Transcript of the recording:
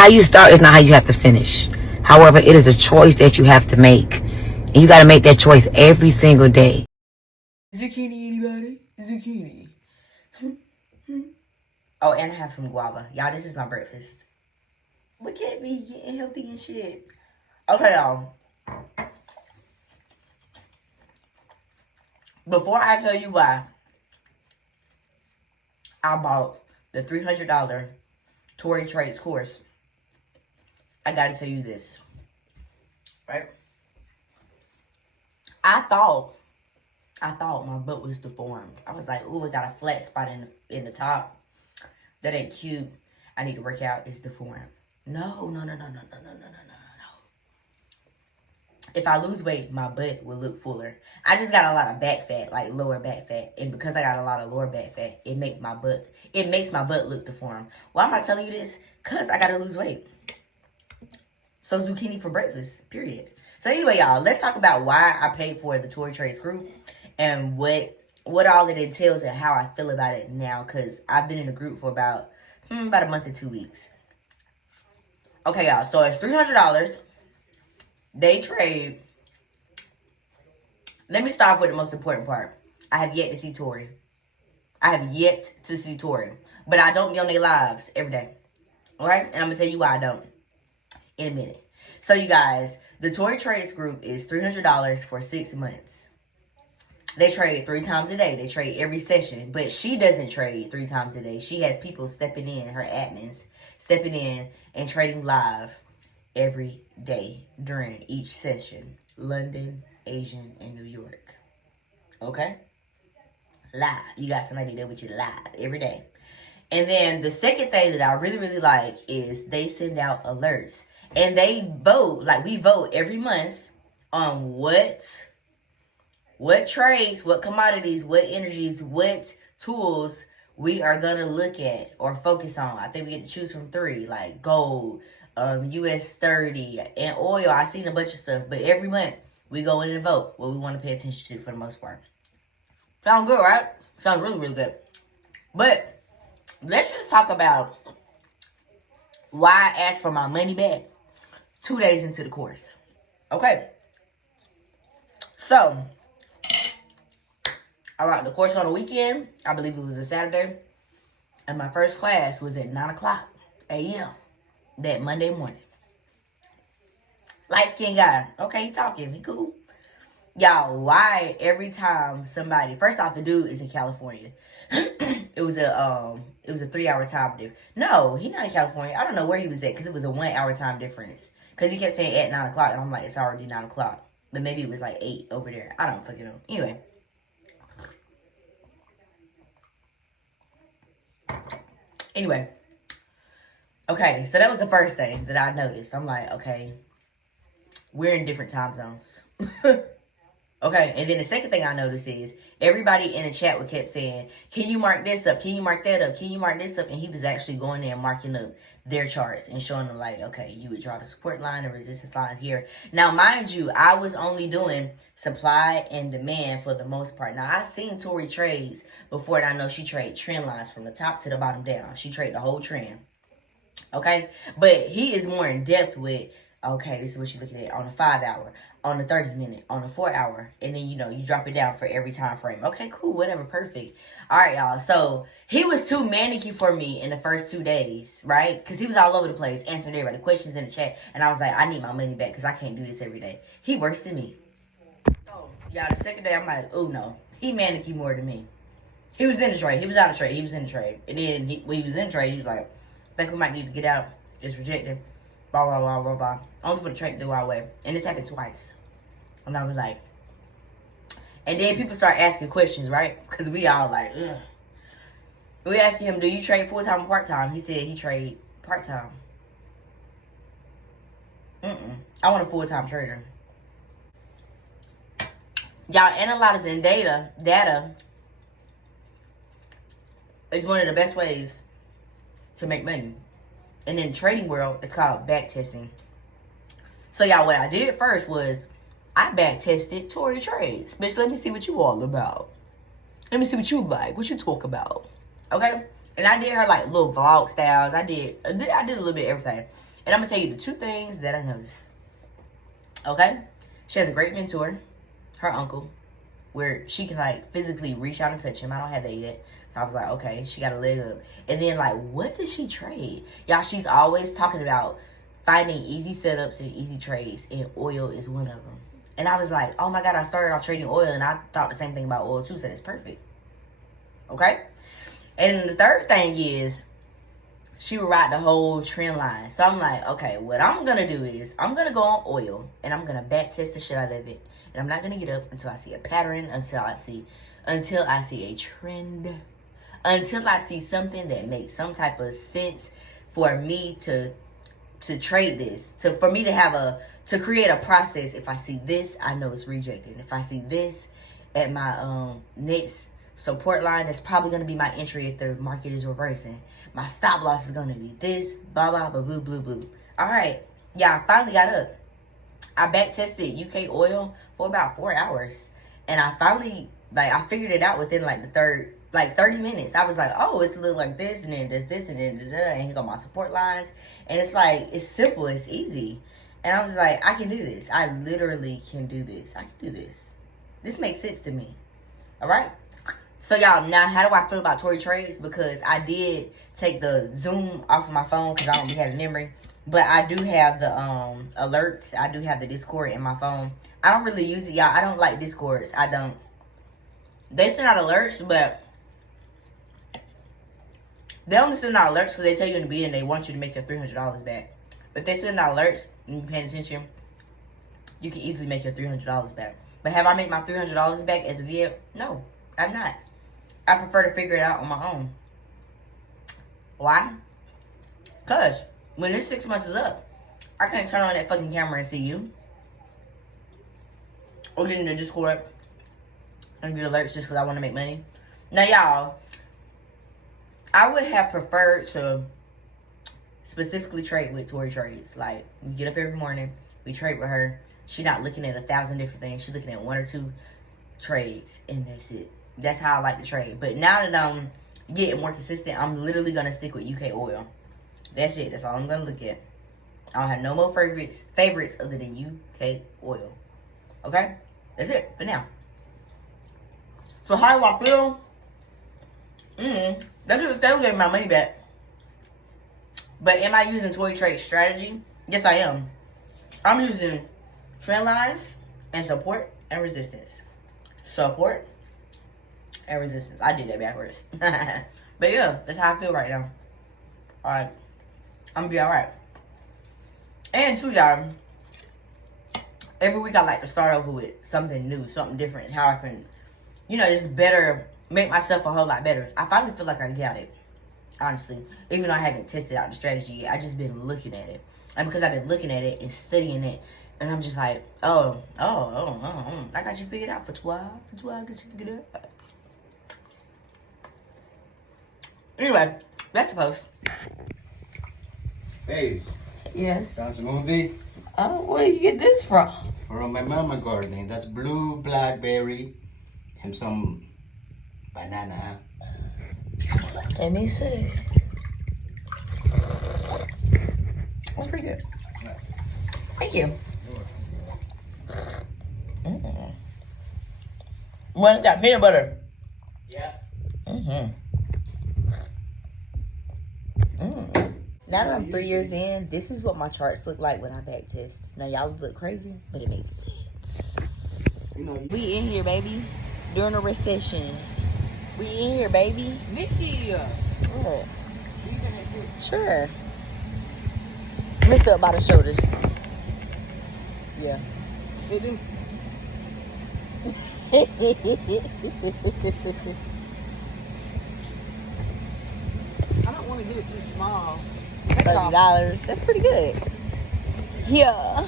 How you start is not how you have to finish. However, it is a choice that you have to make. And you got to make that choice every single day. Zucchini, anybody? Zucchini. Oh, and I have some guava. Y'all, this is my breakfast. Look at me getting healthy and shit. Okay, y'all. Before I tell you why I bought the $300 Tori Trades course, I gotta tell you this. Right? I thought my butt was deformed. I was like, ooh, it got a flat spot in the top. That ain't cute. I need to work out. It's deformed. No. If I lose weight, my butt will look fuller. I just got a lot of back fat, like lower back fat. And because I got a lot of lower back fat, it makes my butt look deformed. Why am I telling you this? Because I got to lose weight. So zucchini for breakfast, period. So anyway, y'all, let's talk about why I paid for the Tori Trades group and what all it entails and how I feel about it now. Because I've been in the group for about a month and 2 weeks. Okay, y'all, so it's $300. They trade. Let me start off with the most important part. I have yet to see Tori. But I don't be on their lives every day. Alright? And I'm going to tell you why I don't in a minute. So, you guys, the Tori Trades group is $300 for 6 months. They trade 3 times a day. They trade every session. But she doesn't trade 3 times a day. She has people stepping in, her admins, stepping in and trading live every day during each session. London, Asian, and New York. Okay? Live. You got somebody there with you live every day. And then the second thing that I really, really like is they send out alerts. And they vote, like we vote every month on what trades, what commodities, what energies, what tools we are going to look at or focus on. I think we get to choose from 3, like gold, US 30, and oil. I seen a bunch of stuff, but every month we go in and vote what we want to pay attention to for the most part. Sound good, right? Sounds really, really good. But let's just talk about why I asked for my money back 2 days into the course. Okay. So, I bought the course on the weekend. I believe it was a Saturday. And my first class was at 9 o'clock a.m. that Monday morning. Light-skinned guy. Okay, he talking. He cool. Y'all, why every time somebody... First off, the dude is in California. It was a 3-hour time difference. No, he's not in California. I don't know where he was at because it was a 1-hour time difference. Because he kept saying at 9 o'clock. And I'm like, it's already 9 o'clock. But maybe it was like 8 over there. I don't fucking know. Anyway. Okay, so that was the first thing that I noticed. I'm like, okay, we're in different time zones. Okay, and then the second thing I noticed is everybody in the chat would kept saying, can you mark this up? Can you mark that up? Can you mark this up? And he was actually going there and marking up their charts and showing them like, okay, you would draw the support line and resistance line here. Now, mind you, I was only doing supply and demand for the most part. Now, I seen Tori trades before, and I know she trade trend lines from the top to the bottom down. She trade the whole trend. Okay, but he is more in depth with, okay, this is what you're looking at on the 5-hour, on the 30-minute, on the 4-hour, and then, you know, you drop it down for every time frame. Okay, cool, whatever, perfect. All right, y'all, so he was too manicky for me in the first 2 days, right? Because he was all over the place, answering everybody questions in the chat, and I was like, I need my money back because I can't do this every day. He worse than me. So, y'all, the second day, I'm like, oh, no, he manicky more than me. He was in the trade. He was out of trade. He was in the trade. And then when he was in trade, he was like, I think we might need to get out. Just reject him. Blah, blah, blah, blah, blah. Only for the trade to go our way. And this happened twice. And I was like... And then people start asking questions, right? Because we all like, ugh. We asked him, do you trade full-time or part-time? He said he trade part-time. I want a full-time trader. Y'all, analyzing data is one of the best ways to make money. And in the trading world, it's called back testing. So y'all, what I did first was I back tested Tori Trades. Bitch, let me see what you all about. Let me see what you like. What you talk about. Okay? And I did her like little vlog styles. I did a little bit of everything. And I'm going to tell you the 2 things that I noticed. Okay? She has a great mentor, her uncle, where she can, like, physically reach out and touch him. I don't have that yet. So I was like, okay, she got a leg up. And then, like, what does she trade? Y'all, she's always talking about finding easy setups and easy trades, and oil is one of them. And I was like, oh my God, I started off trading oil, and I thought the same thing about oil too, so it's perfect. Okay? And the third thing is, she would ride the whole trend line. So I'm like, okay, what I'm going to do is, I'm going to go on oil, and I'm going to back test the shit out of it. And I'm not going to get up until I see a pattern, until I see a trend, until I see something that makes some type of sense for me to trade this, for me to create a process. If I see this, I know it's rejected. If I see this at my next support line, that's probably going to be my entry if the market is reversing. My stop loss is going to be this, blah, blah, blah, blue, blue, blue. All right. Yeah, I finally got up. I back tested UK oil for about 4 hours. And I finally, like, I figured it out within, like, the third, like, 30 minutes. I was like, oh, it's look like this, and then it does this, and then da-da, and here go my support lines. And it's like, it's simple, it's easy. And I was like, I can do this. I literally can do this. I can do this. This makes sense to me. All right? So, y'all, now, how do I feel about Tori trades? Because I did take the Zoom off of my phone because I don't have memory. But I do have the alerts. I do have the Discord in my phone. I don't really use it, y'all. I don't like Discords. I don't. They send out alerts, but they only send out alerts because they tell you in the beginning they want you to make your $300 back. But if they send out alerts and you're paying attention, you can easily make your $300 back. But have I made my $300 back as of yet? No, I'm not. I prefer to figure it out on my own. Why? Because when this 6 months is up, I can't turn on that fucking camera and see you. Or get in the Discord and get alerts just because I want to make money. Now, y'all, I would have preferred to specifically trade with Tori Trades. Like, we get up every morning, we trade with her. She not looking at 1,000 different things. She's looking at 1 or 2 trades, and that's it. That's how I like to trade. But now that I'm getting more consistent, I'm literally going to stick with UK oil. That's it. That's all I'm going to look at. I don't have no more favorites other than UK oil. Okay? That's it for now. So how do I feel? That's what they will get my money back. But am I using Tori Trade strategy? Yes, I am. I'm using trend lines and support and resistance. Support and resistance. I did that backwards. But yeah, that's how I feel right now. Alright. I'm gonna be alright. And too, y'all, every week I like to start over with something new, something different. How I can, just better, make myself a whole lot better. I finally feel like I got it. Honestly. Even though I haven't tested out the strategy yet. I just been looking at it. And because I've been looking at it and studying it, and I'm just like, I got you figured out for 12. For 12, I got you figured out. Anyway, that's the post. Hey. Yes. That's a movie. Oh, where you get this from? From my mama gardening. That's blue blackberry and some banana. Let me see. That's pretty good. Yeah. Thank you. One has got peanut butter. Yeah. Now that I'm 3 years in, this is what my charts look like when I back test. Now y'all look crazy, but it makes sense. We in here, baby. During a recession. We in here, baby. Nikki! What? Sure. Lift up by the shoulders. Yeah. Hey, dude. I don't want to get it too small. Take it off. $30. That's pretty good. Yeah.